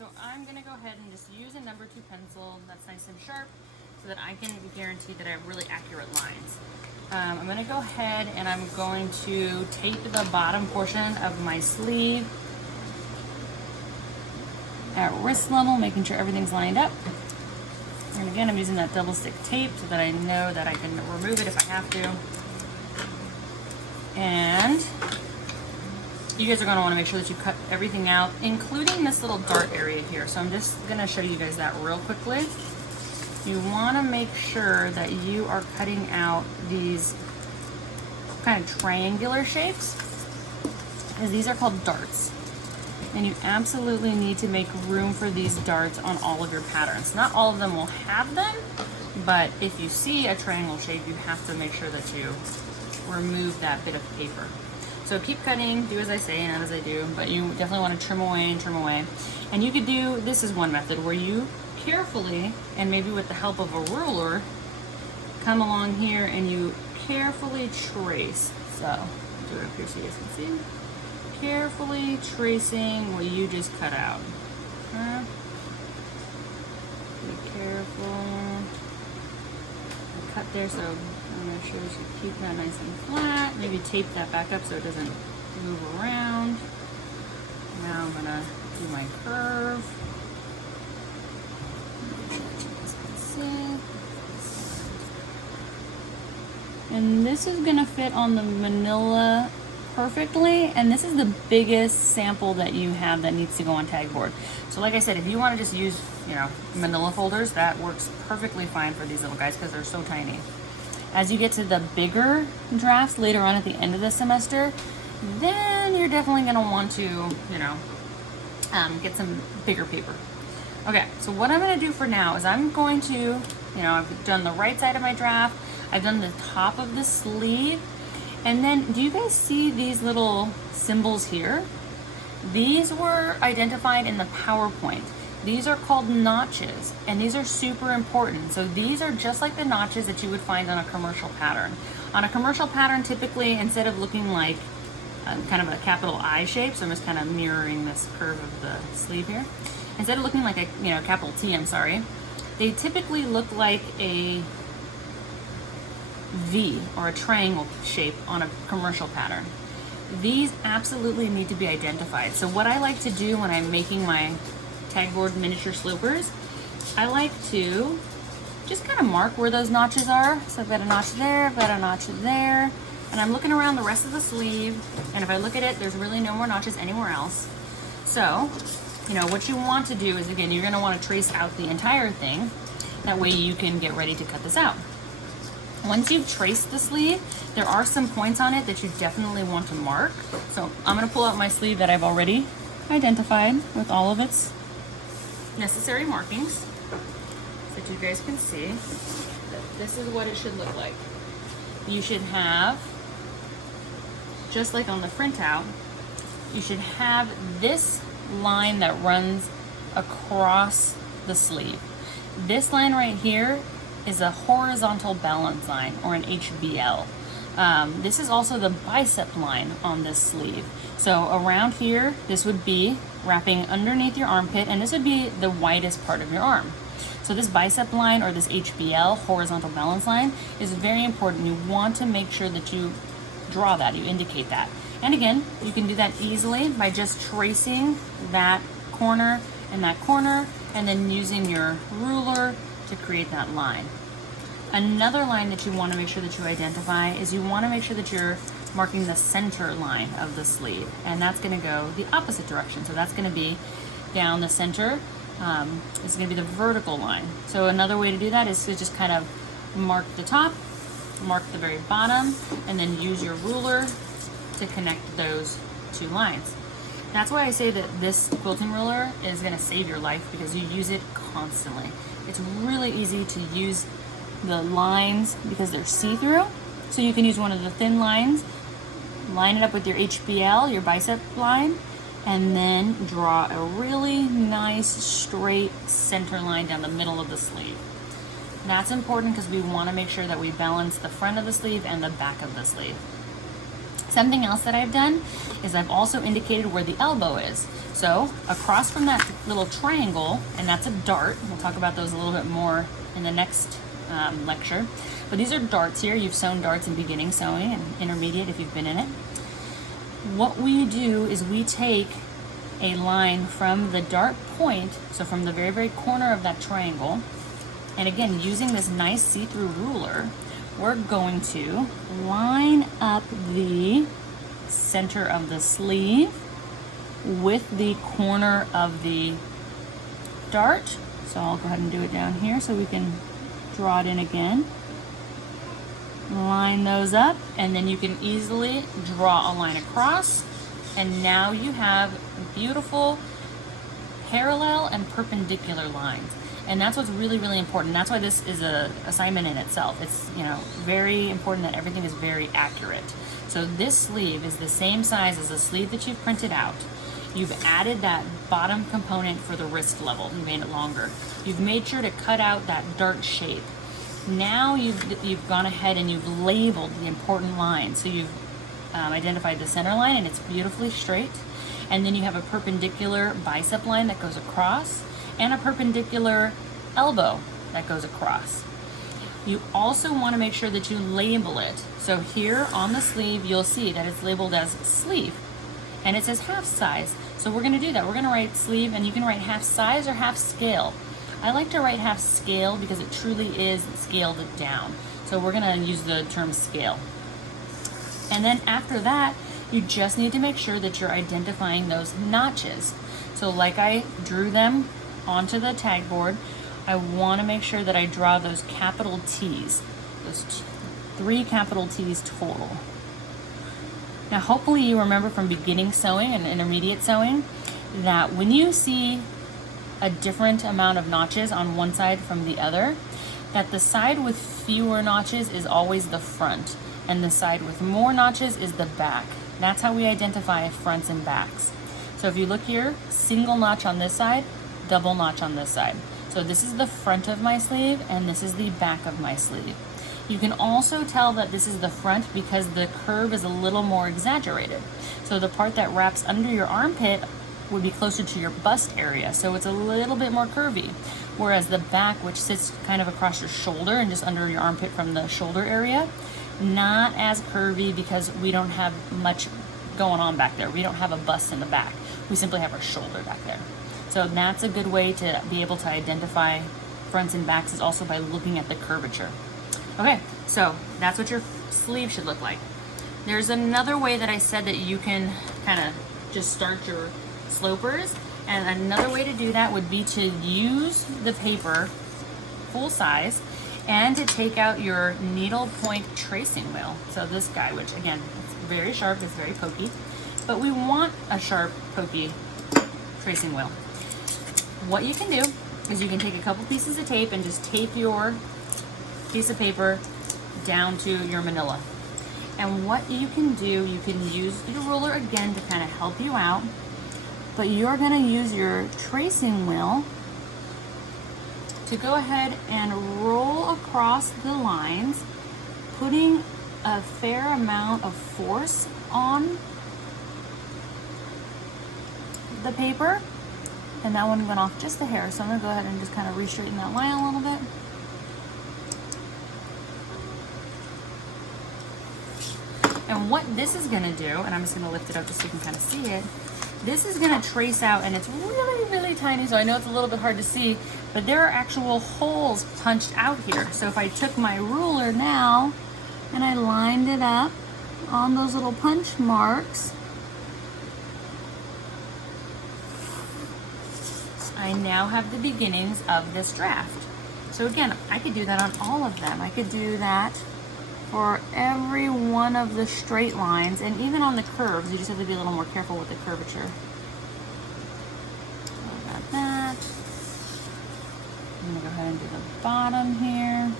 so I'm gonna go ahead and just use a number 2 pencil that's nice and sharp so that I can guarantee that I have really accurate lines. I'm gonna go ahead and I'm going to tape the bottom portion of my sleeve at wrist level, making sure everything's lined up. And again, I'm using that double stick tape so that I know that I can remove it if I have to. And you guys are going to want to make sure that you cut everything out, including this little dart area here. So I'm just going to show you guys that real quickly. You want to make sure that you are cutting out these kind of triangular shapes, because these are called darts. And you absolutely need to make room for these darts on all of your patterns. Not all of them will have them, but if you see a triangle shape, you have to make sure that you remove that bit of paper. So keep cutting, do as I say and not as I do, but you definitely want to trim away and trim away. And you could do, this is one method where you carefully, and maybe with the help of a ruler, come along here and you carefully trace. So, do it up here so you guys can see. Carefully tracing what you just cut out. Okay. Be careful. Cut there, so I'm going to show you to keep that nice and flat. Maybe tape that back up so it doesn't move around. Now I'm going to do my curve. And this is going to fit on the manila perfectly, and this is the biggest sample that you have that needs to go on tag board. So like I said, if you want to just use, manila folders, that works perfectly fine for these little guys because they're so tiny. As you get to the bigger drafts later on at the end of the semester, then you're definitely going to want to, get some bigger paper. Okay, so what I'm going to do for now is I'm going to, I've done the right side of my draft, I've done the top of the sleeve, and then do you guys see these little symbols here? These were identified in the PowerPoint. These are called notches, and these are super important. So these are just like the notches that you would find on a commercial pattern. On a commercial pattern, typically, instead of looking like kind of a capital I shape, so I'm just kind of mirroring this curve of the sleeve here. Instead of looking like a capital T, they typically look like a V or a triangle shape on a commercial pattern. These absolutely need to be identified. So what I like to do when I'm making my tag board miniature slopers, I like to just kind of mark where those notches are. So I've got a notch there, I've got a notch there, and I'm looking around the rest of the sleeve, and if I look at it, there's really no more notches anywhere else. So, what you want to do is, again, you're going to want to trace out the entire thing. That way you can get ready to cut this out. Once you've traced the sleeve, there are some points on it that you definitely want to mark. So I'm going to pull out my sleeve that I've already identified with all of its necessary markings so that you guys can see that this is what it should look like. You should have, just like on the printout, you should have this line that runs across the sleeve. This line right here is a horizontal balance line, or an HBL. This is also the bicep line on this sleeve. So around here, this would be wrapping underneath your armpit, and this would be the widest part of your arm. So this bicep line, or this HBL, horizontal balance line, is very important. You want to make sure that you draw that, you indicate that. And again, you can do that easily by just tracing that corner and that corner, and then using your ruler to create that line. Another line that you want to make sure that you identify is you want to make sure that you're marking the center line of the sleeve, and that's going to go the opposite direction. So that's going to be down the center. It's going to be the vertical line. So another way to do that is to just kind of mark the top, mark the very bottom, and then use your ruler to connect those two lines. That's why I say that this quilting ruler is going to save your life, because you use it constantly. It's really easy to use the lines because they're see-through. So you can use one of the thin lines, line it up with your HBL, your bicep line, and then draw a really nice straight center line down the middle of the sleeve. That's important because we want to make sure that we balance the front of the sleeve and the back of the sleeve. Something else that I've done is I've also indicated where the elbow is. So across from that little triangle, and that's a dart. We'll talk about those a little bit more in the next lecture. But these are darts here. You've sewn darts in beginning sewing and intermediate if you've been in it. What we do is we take a line from the dart point, so from the very, very corner of that triangle, and again, using this nice see-through ruler, we're going to line up the center of the sleeve with the corner of the dart. So I'll go ahead and do it down here so we can draw it in again. Line those up, and then you can easily draw a line across, and now you have beautiful parallel and perpendicular lines. And that's what's really, really important. That's why this is an assignment in itself. It's, you know, very important that everything is very accurate. So this sleeve is the same size as the sleeve that you've printed out. You've added that bottom component for the wrist level. You made it longer. You've made sure to cut out that dart shape. Now you've gone ahead and you've labeled the important lines. So you've identified the center line, and it's beautifully straight. And then you have a perpendicular bicep line that goes across, and a perpendicular elbow that goes across. You also want to make sure that you label it. So here on the sleeve, you'll see that it's labeled as sleeve, and it says half size. So we're going to do that. We're going to write sleeve, and you can write half size or half scale. I like to write half scale because it truly is scaled down. So we're going to use the term scale. And then after that, you just need to make sure that you're identifying those notches. So like I drew them onto the tag board, I want to make sure that I draw those capital T's, those 3 capital T's total. Now hopefully you remember from beginning sewing and intermediate sewing that when you see a different amount of notches on one side from the other, that the side with fewer notches is always the front, and the side with more notches is the back. That's how we identify fronts and backs. So if you look here, single notch on this side, double notch on this side. So this is the front of my sleeve, and this is the back of my sleeve. You can also tell that this is the front because the curve is a little more exaggerated. So the part that wraps under your armpit would be closer to your bust area, so it's a little bit more curvy. Whereas the back, which sits kind of across your shoulder and just under your armpit from the shoulder area, not as curvy because we don't have much going on back there. We don't have a bust in the back. We simply have our shoulder back there. So that's a good way to be able to identify fronts and backs, is also by looking at the curvature. Okay, so that's what your sleeve should look like. There's another way that I said that you can kind of just start your slopers, and another way to do that would be to use the paper full size and to take out your needle point tracing wheel. So this guy, which again, it's very sharp, it's very pokey, but we want a sharp, pokey tracing wheel. What you can do is you can take a couple pieces of tape and just tape your piece of paper down to your manila. And what you can do, you can use your ruler again to kind of help you out, but you're going to use your tracing wheel to go ahead and roll across the lines, putting a fair amount of force on the paper. And that one went off just a hair, so I'm going to go ahead and just kind of re-straighten that line a little bit. And what this is going to do, and I'm just going to lift it up just so you can kind of see it, this is going to trace out, and it's really, really tiny, so I know it's a little bit hard to see, but there are actual holes punched out here. So if I took my ruler now and I lined it up on those little punch marks, I now have the beginnings of this draft. So again, I could do that on all of them. I could do that for every one of the straight lines, and even on the curves. You just have to be a little more careful with the curvature. So I got that. I'm gonna go ahead and do the bottom here.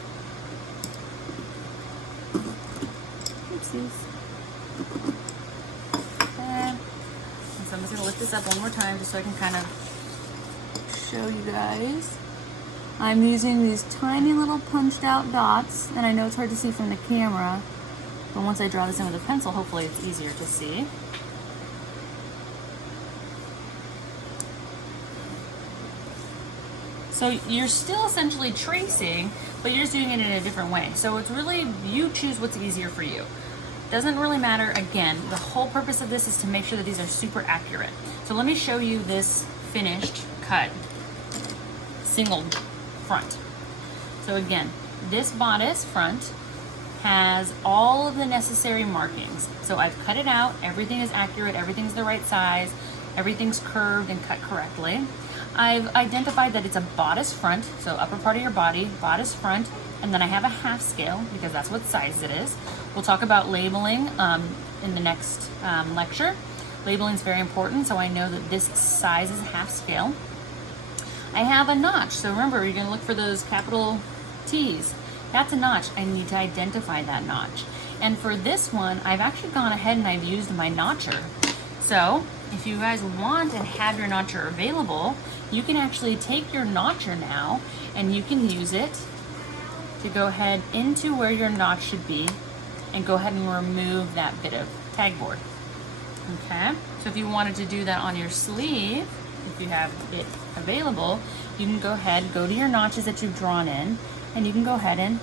Oopsies. Okay. And so I'm just gonna lift this up one more time just so I can kind of show you guys. I'm using these tiny little punched out dots, and I know it's hard to see from the camera, But once I draw this in with a pencil, hopefully it's easier to see. So you're still essentially tracing, but you're just doing it in a different way. So it's really, you choose what's easier for you. Doesn't really matter. Again, the whole purpose of this is to make sure that these are super accurate. So let me show you this finished cut single front. So again, this bodice front has all of the necessary markings. So I've cut it out, everything is accurate, everything's the right size, everything's curved and cut correctly. I've identified that it's a bodice front, so upper part of your body, bodice front, and then I have a half scale because that's what size it is. We'll talk about labeling in the next lecture. Labeling is very important, so I know that this size is half scale. I have a notch, so remember, you're gonna look for those capital T's. That's a notch. I need to identify that notch. And for this one, I've actually gone ahead and I've used my notcher. So if you guys want and have your notcher available, you can actually take your notcher now and you can use it to go ahead into where your notch should be and go ahead and remove that bit of tag board. Okay, so if you wanted to do that on your sleeve, if you have it available, you can go ahead, go to your notches that you've drawn in, and you can go ahead and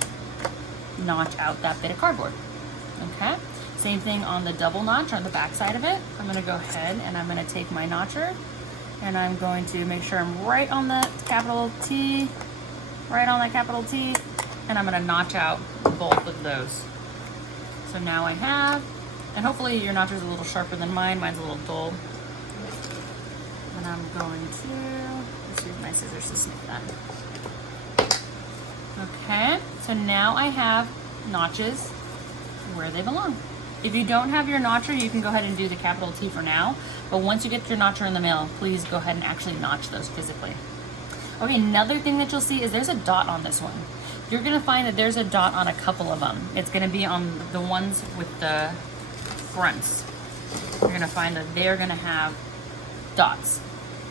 notch out that bit of cardboard. Okay, same thing on the double notch on the back side of it. I'm going to go ahead and I'm going to take my notcher and I'm going to make sure I'm right on the capital T, right on that capital T, and I'm going to notch out both of those. So now I have, and hopefully your notcher's a little sharper than mine. Mine's a little dull. And I'm going to, let's use my scissors to snip that. Okay, so now I have notches where they belong. If you don't have your notcher, you can go ahead and do the capital T for now. But once you get your notcher in the mail, please go ahead and actually notch those physically. Okay, another thing that you'll see is there's a dot on this one. You're gonna find that there's a dot on a couple of them. It's gonna be on the ones with the fronts. You're gonna find that they're gonna have dots.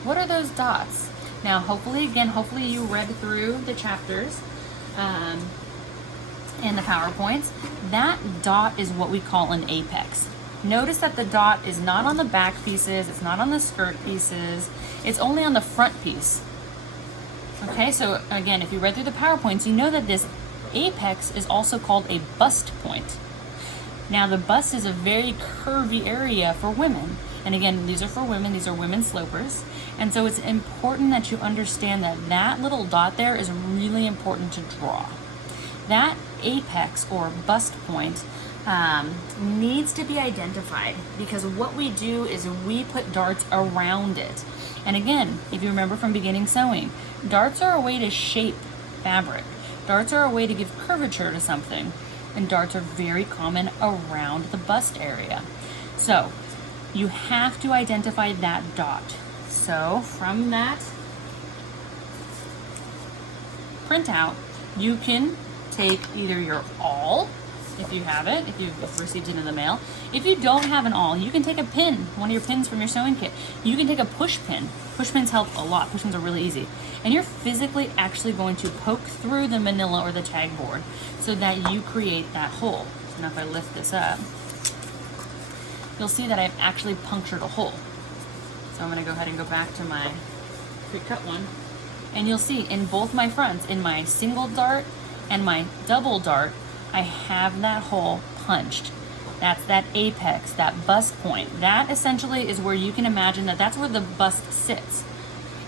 What are those dots? Now, hopefully you read through the chapters and the PowerPoints. That dot is what we call an apex. Notice that the dot is not on the back pieces, it's not on the skirt pieces, it's only on the front piece. Okay, so again, if you read through the PowerPoints, you know that this apex is also called a bust point. Now, the bust is a very curvy area for women. And again, these are for women, these are women's slopers. And so it's important that you understand that that little dot there is really important to draw. That apex or bust point needs to be identified because what we do is we put darts around it. And again, if you remember from beginning sewing, darts are a way to shape fabric. Darts are a way to give curvature to something. And darts are very common around the bust area. So you have to identify that dot. So from that printout, you can take either your awl, if you have it, if you've received it in the mail. If you don't have an awl, you can take a pin, one of your pins from your sewing kit. You can take a push pin. Push pins help a lot. Push pins are really easy. And you're physically actually going to poke through the manila or the tag board so that you create that hole. So now if I lift this up, you'll see that I've actually punctured a hole. So I'm going to go ahead and go back to my pre-cut one. And you'll see in both my fronts, in my single dart and my double dart, I have that hole punched. That's that apex, that bust point. That essentially is where you can imagine that that's where the bust sits.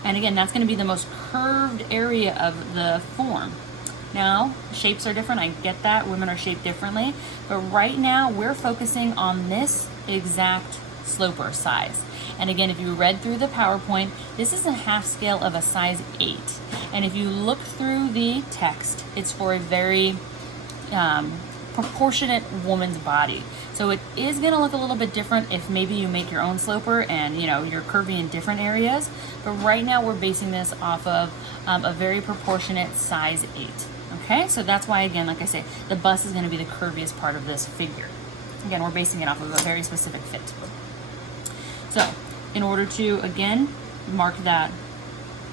And again, that's going to be the most curved area of the form. Now, shapes are different. I get that. Women are shaped differently. But right now, we're focusing on this exact sloper size. And again, if you read through the PowerPoint, this is a half scale of a size 8. And if you look through the text, it's for a very proportionate woman's body. So it is going to look a little bit different if maybe you make your own sloper and you're curvy in different areas. But right now we're basing this off of a very proportionate size 8. Okay, so that's why, again, like I say, the bust is going to be the curviest part of this figure. Again, we're basing it off of a very specific fit. So in order to, again, mark that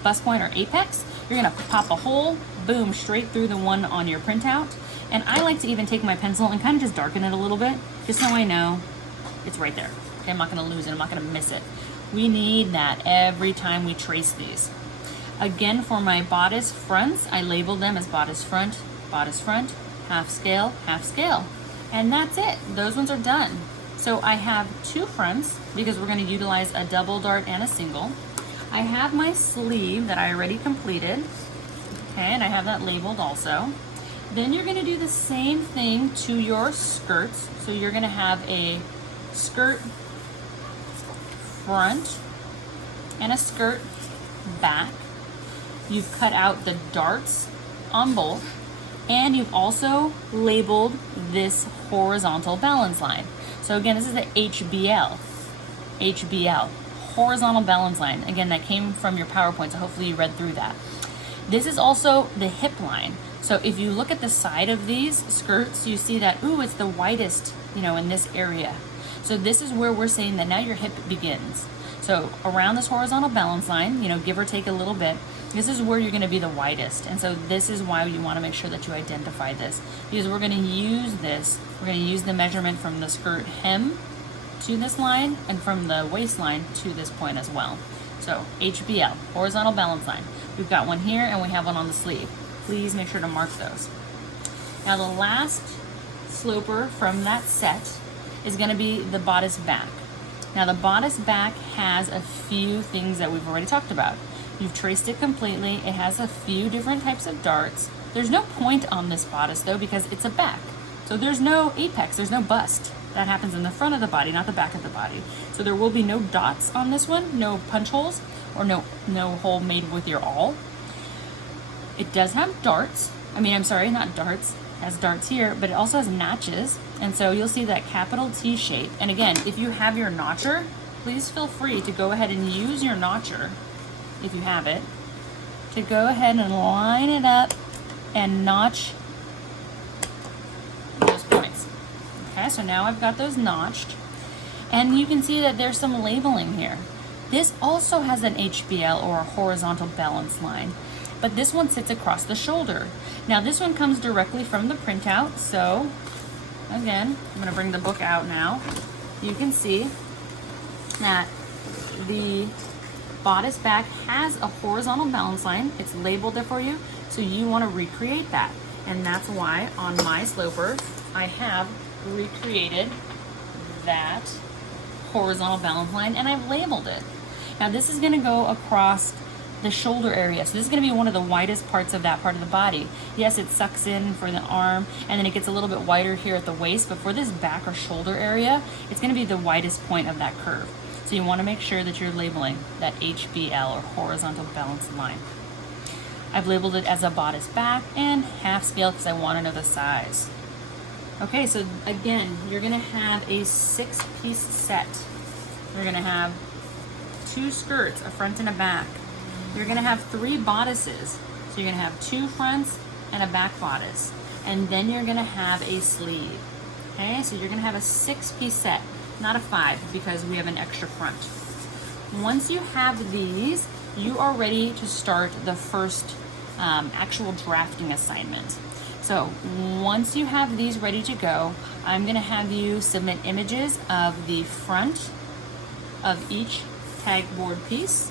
bust point or apex, you're going to pop a hole, boom, straight through the one on your printout. And I like to even take my pencil and kind of just darken it a little bit, just so I know it's right there. Okay, I'm not gonna lose it, I'm not gonna miss it. We need that every time we trace these. Again, for my bodice fronts, I labeled them as bodice front, half scale, half scale. And that's it, those ones are done. So I have 2 fronts because we're gonna utilize a double dart and a single. I have my sleeve that I already completed, okay, and I have that labeled also. Then you're gonna do the same thing to your skirts. So you're gonna have a skirt front and a skirt back. You've cut out the darts on both, and you've also labeled this horizontal balance line. So again, this is the HBL, horizontal balance line. Again, that came from your PowerPoint, so hopefully you read through that. This is also the hip line. So if you look at the side of these skirts, you see that, ooh, it's the widest, in this area. So this is where we're saying that now your hip begins. So around this horizontal balance line, give or take a little bit, this is where you're gonna be the widest. And so this is why you wanna make sure that you identify this, because we're gonna use this, we're gonna use the measurement from the skirt hem to this line and from the waistline to this point as well. So HBL, horizontal balance line. We've got one here and we have one on the sleeve. Please make sure to mark those. Now the last sloper from that set is gonna be the bodice back. Now the bodice back has a few things that we've already talked about. You've traced it completely. It has a few different types of darts. There's no point on this bodice though because it's a back. So there's no apex, there's no bust. That happens in the front of the body, not the back of the body. So there will be no dots on this one, no punch holes, or no hole made with your awl. It does have darts. Not darts. It has darts here, but it also has notches. And so you'll see that capital T shape. And again, if you have your notcher, please feel free to go ahead and use your notcher, if you have it, to go ahead and line it up and notch those points. Okay, so now I've got those notched. And you can see that there's some labeling here. This also has an HBL, or a horizontal balance line, but this one sits across the shoulder. Now this one comes directly from the printout, so again, I'm gonna bring the book out now. You can see that the bodice back has a horizontal balance line. It's labeled there for you, so you wanna recreate that. And that's why on my sloper, I have recreated that horizontal balance line and I've labeled it. Now this is gonna go across the shoulder area. So this is gonna be one of the widest parts of that part of the body. Yes, it sucks in for the arm and then it gets a little bit wider here at the waist, but for this back or shoulder area, it's gonna be the widest point of that curve. So you wanna make sure that you're labeling that HBL, or horizontal balance line. I've labeled it as a bodice back and half scale because I wanna know the size. Okay, so again, you're gonna have a 6-piece set. You're gonna have 2 skirts, a front and a back. You're gonna have 3 bodices. So you're gonna have 2 fronts and a back bodice. And then you're gonna have a sleeve. Okay, so you're gonna have a 6-piece set, not a 5 because we have an extra front. Once you have these, you are ready to start the first actual drafting assignment. So once you have these ready to go, I'm gonna have you submit images of the front of each tag board piece,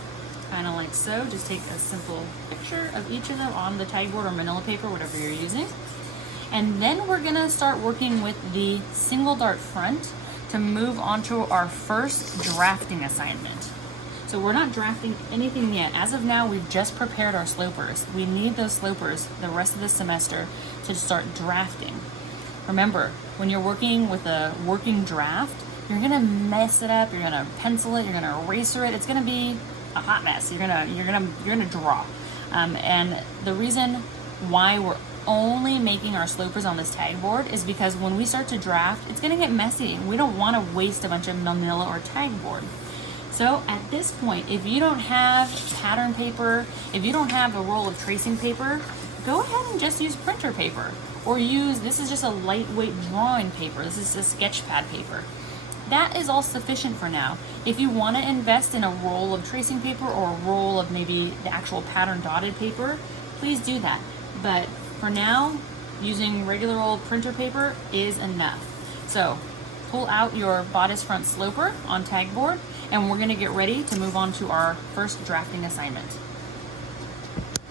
kind of like so. Just take a simple picture of each of them on the tag board or manila paper, whatever you're using. And then we're gonna start working with the single dart front to move on to our first drafting assignment. So we're not drafting anything yet. As of now, we've just prepared our slopers. We need those slopers the rest of the semester to start drafting. Remember, when you're working with a working draft, you're gonna mess it up, you're gonna pencil it, you're gonna eraser it. It's gonna be a hot mess. You're gonna draw. And the reason why we're only making our slopers on this tag board is because when we start to draft, it's gonna get messy. We don't wanna waste a bunch of manila or tag board. So at this point, if you don't have pattern paper, if you don't have a roll of tracing paper, go ahead and just use printer paper, or this is just a lightweight drawing paper. This is a sketch pad paper. That is all sufficient for now. If you want to invest in a roll of tracing paper or a roll of maybe the actual pattern dotted paper, please do that. But for now, using regular old printer paper is enough. So pull out your bodice front sloper on tag board, and we're gonna get ready to move on to our first drafting assignment.